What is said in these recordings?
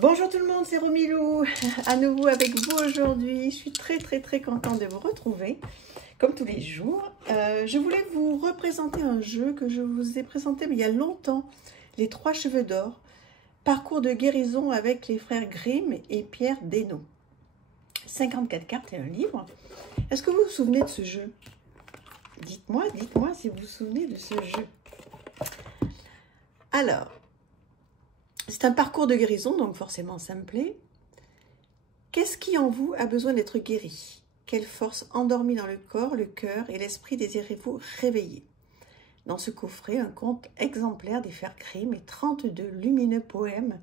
Bonjour tout le monde, c'est Romilou, à nouveau avec vous aujourd'hui. Je suis très contente de vous retrouver, comme tous les jours. Je voulais vous représenter un jeu que je vous ai présenté mais il y a longtemps, Les Trois Cheveux d'Or, parcours de guérison avec les frères Grimm et Pierre Desnos. 54 cartes et un livre. Est-ce que vous vous souvenez de ce jeu? Dites-moi si vous vous souvenez de ce jeu. Alors, c'est un parcours de guérison, donc forcément ça me plaît. Qu'est-ce qui en vous a besoin d'être guéri? Quelle force endormie dans le corps, le cœur et l'esprit désirez-vous réveiller? Dans ce coffret, un conte exemplaire des frères Grimm et 32 lumineux poèmes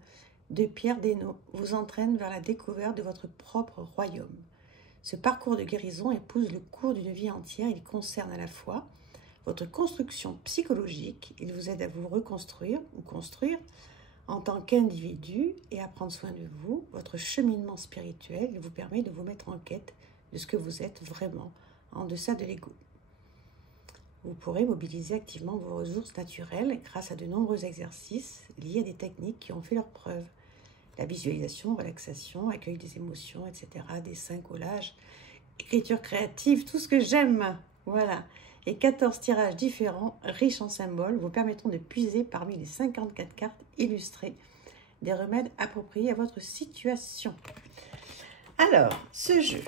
de Pierre Desnos vous entraînent vers la découverte de votre propre royaume. Ce parcours de guérison épouse le cours d'une vie entière. Il concerne à la fois votre construction psychologique, il vous aide à vous reconstruire ou construire en tant qu'individu et à prendre soin de vous. Votre cheminement spirituel, il vous permet de vous mettre en quête de ce que vous êtes vraiment en deçà de l'ego. Vous pourrez mobiliser activement vos ressources naturelles grâce à de nombreux exercices liés à des techniques qui ont fait leurs preuves. La visualisation, relaxation, accueil des émotions, etc., dessin, collage, écriture créative, tout ce que j'aime. Voilà. Et 14 tirages différents, riches en symboles, vous permettront de puiser parmi les 54 cartes illustrées des remèdes appropriés à votre situation. Alors, ce jeu,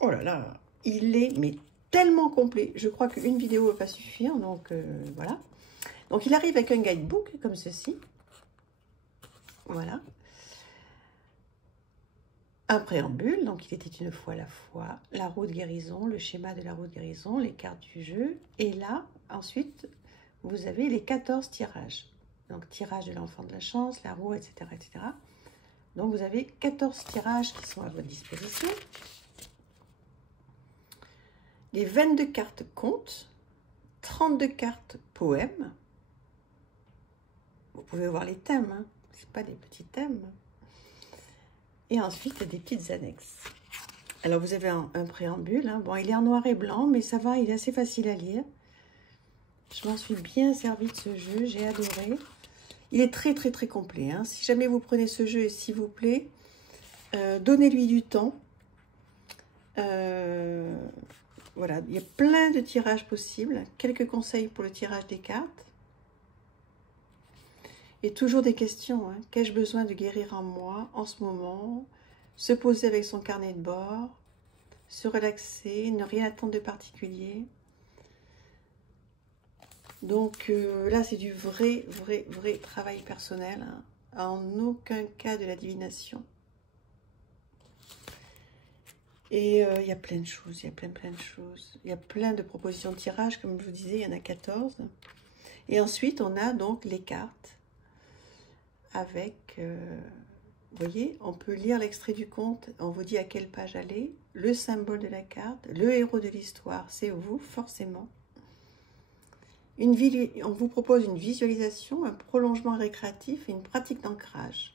oh là là, il est mais tellement complet. Je crois qu'une vidéo ne va pas suffire, donc voilà. Donc, il arrive avec un guidebook comme ceci. Voilà. Un préambule, donc il était une fois la foi, la roue de guérison, le schéma de la roue de guérison, les cartes du jeu. Et là, ensuite, vous avez les 14 tirages. Donc, tirage de l'enfant de la chance, la roue, etc., etc. Donc, vous avez 14 tirages qui sont à votre disposition. Les 22 cartes contes, 32 cartes poèmes. Vous pouvez voir les thèmes, hein. Ce pas des petits thèmes. Et ensuite, des petites annexes. Alors, vous avez un préambule. Hein. Bon, il est en noir et blanc, mais ça va, il est assez facile à lire. Je m'en suis bien servi de ce jeu, j'ai adoré. Il est très complet. Hein. Si jamais vous prenez ce jeu, s'il vous plaît, donnez-lui du temps. Voilà, il y a plein de tirages possibles. Quelques conseils pour le tirage des cartes. Et toujours des questions. Hein. Qu'ai-je besoin de guérir en moi en ce moment? Se poser avec son carnet de bord. Se relaxer. Ne rien attendre de particulier. Donc là, c'est du vrai travail personnel. Hein. En aucun cas de la divination. Et il y a plein de choses. Il y a plein de choses. Il y a plein de propositions de tirage. Comme je vous disais, il y en a 14. Et ensuite, on a donc les cartes. Avec, vous voyez, on peut lire l'extrait du conte, on vous dit à quelle page aller, le symbole de la carte, le héros de l'histoire, c'est vous, forcément. On vous propose une visualisation, un prolongement récréatif et une pratique d'ancrage.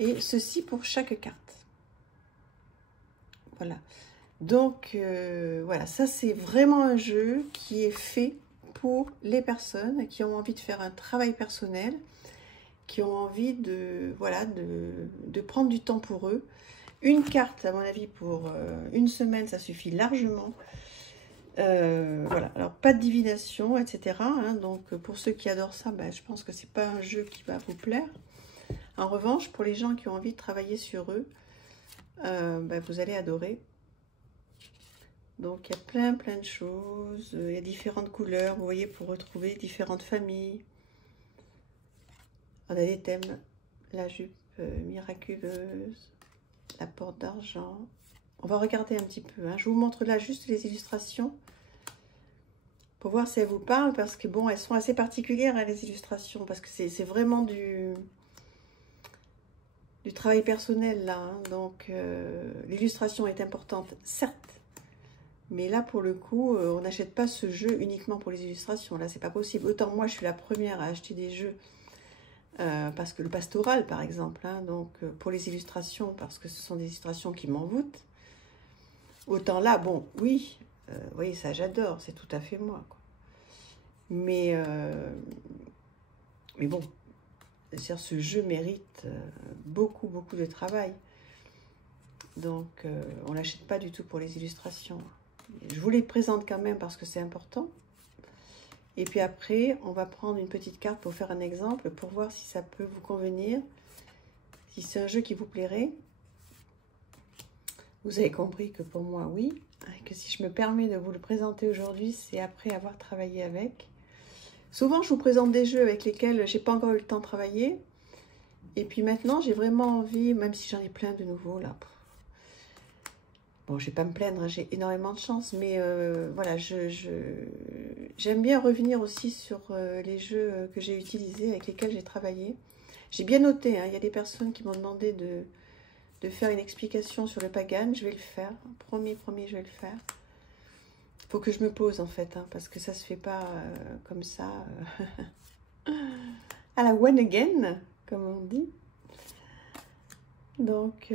Et ceci pour chaque carte. Voilà. Donc, voilà, ça c'est vraiment un jeu qui est fait pour les personnes qui ont envie de faire un travail personnel, qui ont envie de, voilà, de prendre du temps pour eux. Une carte, à mon avis, pour une semaine, ça suffit largement. Voilà, alors pas de divination, etc. Hein, donc pour ceux qui adorent ça, ben, je pense que c'est pas un jeu qui va vous plaire. En revanche, pour les gens qui ont envie de travailler sur eux, ben, vous allez adorer. Donc, il y a plein de choses. Il y a différentes couleurs, vous voyez, pour retrouver différentes familles. On a des thèmes. La jupe miraculeuse, la porte d'argent. On va regarder un petit peu. Hein. Je vous montre là juste les illustrations pour voir si elles vous parlent. Parce que, bon, elles sont assez particulières, hein, les illustrations. Parce que c'est vraiment du travail personnel, là. Hein. Donc, l'illustration est importante, certes. Mais là, pour le coup, on n'achète pas ce jeu uniquement pour les illustrations. Là, c'est pas possible. Autant moi, je suis la première à acheter des jeux. Parce que le pastoral, par exemple. Hein, donc, pour les illustrations, parce que ce sont des illustrations qui m'envoûtent. Autant là, bon, oui. Vous voyez, ça, j'adore. C'est tout à fait moi. Quoi. Mais bon. ce jeu mérite beaucoup, beaucoup de travail. Donc, on ne l'achète pas du tout pour les illustrations. Je vous les présente quand même parce que c'est important. Et puis après, on va prendre une petite carte pour faire un exemple, pour voir si ça peut vous convenir, si c'est un jeu qui vous plairait. Vous avez compris que pour moi, oui. Et que si je me permets de vous le présenter aujourd'hui, c'est après avoir travaillé avec. Souvent, je vous présente des jeux avec lesquels j'ai pas encore eu le temps de travailler. Et puis maintenant, j'ai vraiment envie, même si j'en ai plein de nouveaux là. Bon, je vais pas me plaindre, hein, j'ai énormément de chance, mais voilà, j'aime bien revenir aussi sur les jeux que j'ai utilisés, avec lesquels j'ai travaillé. J'ai bien noté, hein, il y a des personnes qui m'ont demandé de faire une explication sur le Pagan, je vais le faire. Promis, je vais le faire. Il faut que je me pose en fait, hein, parce que ça se fait pas comme ça, à la one again, comme on dit. Donc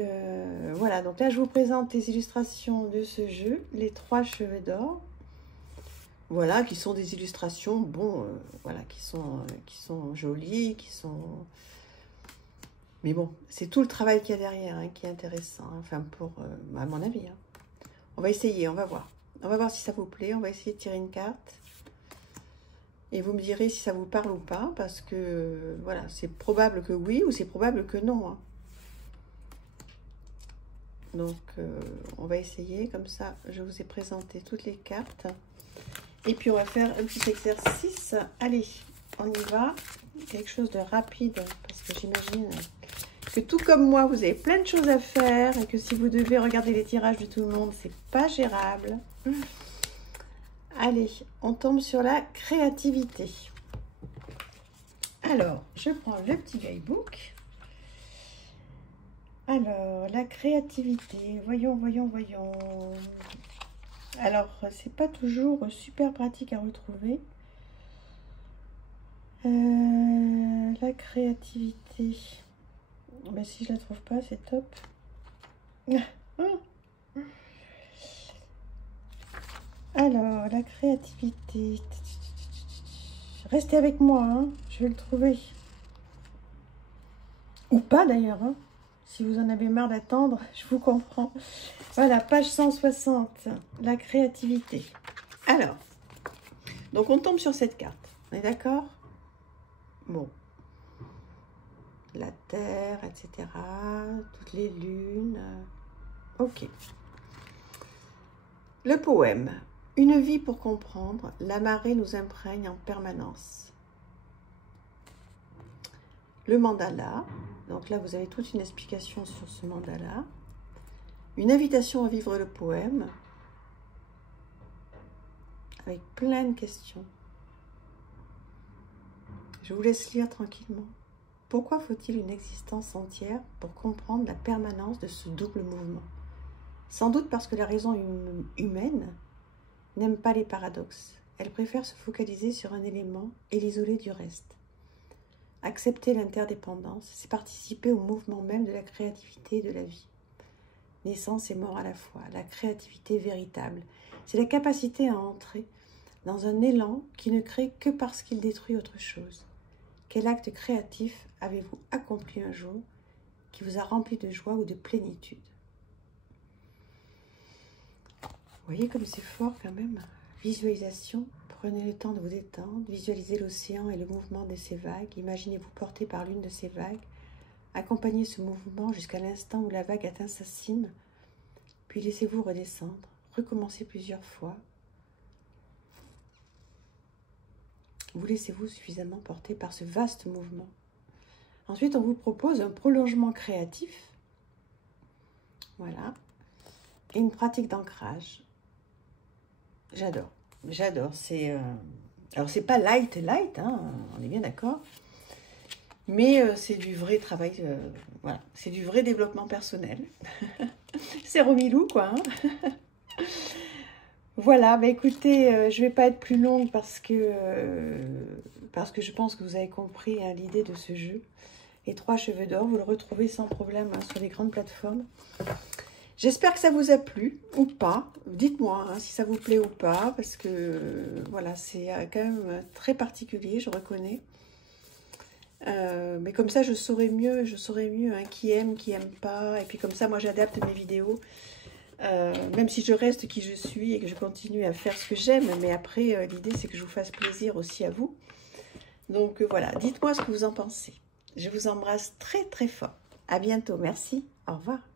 voilà, donc là je vous présente les illustrations de ce jeu, les 3 cheveux d'or. Voilà, qui sont des illustrations, bon, voilà, qui sont jolies, qui sont... Mais bon, c'est tout le travail qu'il y a derrière, hein, qui est intéressant, hein, enfin pour, à mon avis. Hein. On va essayer, on va voir. On va voir si ça vous plaît, on va essayer de tirer une carte. Et vous me direz si ça vous parle ou pas, parce que, voilà, c'est probable que oui ou c'est probable que non. Hein. Donc, on va essayer, comme ça, je vous ai présenté toutes les cartes. Et puis, on va faire un petit exercice. Allez, on y va. Quelque chose de rapide, parce que j'imagine que tout comme moi, vous avez plein de choses à faire et que si vous devez regarder les tirages de tout le monde, c'est pas gérable. Allez, on tombe sur la créativité. Alors, je prends le petit guidebook. Alors, la créativité, voyons. Alors, c'est pas toujours super pratique à retrouver. La créativité. Ben, si je la trouve pas, c'est top. Alors, la créativité. Restez avec moi, hein. Je vais le trouver. Ou pas d'ailleurs, hein. Si vous en avez marre d'attendre, je vous comprends. Voilà, page 160, la créativité. Alors, donc on tombe sur cette carte, on est d'accord? Bon. La Terre, etc. Toutes les lunes. Ok. Le poème. Une vie pour comprendre, la marée nous imprègne en permanence. Le mandala. Donc là, vous avez toute une explication sur ce mandala. Une invitation à vivre le poème. Avec plein de questions. Je vous laisse lire tranquillement. Pourquoi faut-il une existence entière pour comprendre la permanence de ce double mouvement? Sans doute parce que la raison humaine n'aime pas les paradoxes. Elle préfère se focaliser sur un élément et l'isoler du reste. Accepter l'interdépendance, c'est participer au mouvement même de la créativité et de la vie. Naissance et mort à la fois, la créativité véritable, c'est la capacité à entrer dans un élan qui ne crée que parce qu'il détruit autre chose. Quel acte créatif avez-vous accompli un jour qui vous a rempli de joie ou de plénitude? Vous voyez comme c'est fort quand même. Visualisation, prenez le temps de vous détendre, visualisez l'océan et le mouvement de ces vagues, imaginez-vous porté par l'une de ces vagues, accompagnez ce mouvement jusqu'à l'instant où la vague atteint sa cime, puis laissez-vous redescendre, recommencez plusieurs fois. Vous laissez-vous suffisamment porter par ce vaste mouvement. Ensuite, on vous propose un prolongement créatif. Voilà. Et une pratique d'ancrage. J'adore. J'adore. C'est alors, c'est pas light, hein, on est bien d'accord. Mais c'est du vrai travail. Voilà. C'est du vrai développement personnel. C'est Romilou, quoi. Hein. Voilà, bah écoutez, je ne vais pas être plus longue parce que je pense que vous avez compris hein, l'idée de ce jeu. Les 3 cheveux d'or, vous le retrouvez sans problème hein, sur les grandes plateformes. J'espère que ça vous a plu ou pas. Dites-moi hein, si ça vous plaît ou pas, parce que voilà, c'est quand même très particulier, je reconnais. Mais comme ça, je saurais mieux hein, qui aime pas. Et puis comme ça, moi, j'adapte mes vidéos. Même si je reste qui je suis et que je continue à faire ce que j'aime. Mais après, l'idée, c'est que je vous fasse plaisir aussi à vous. Donc voilà, dites-moi ce que vous en pensez. Je vous embrasse très très fort. À bientôt, merci. Au revoir.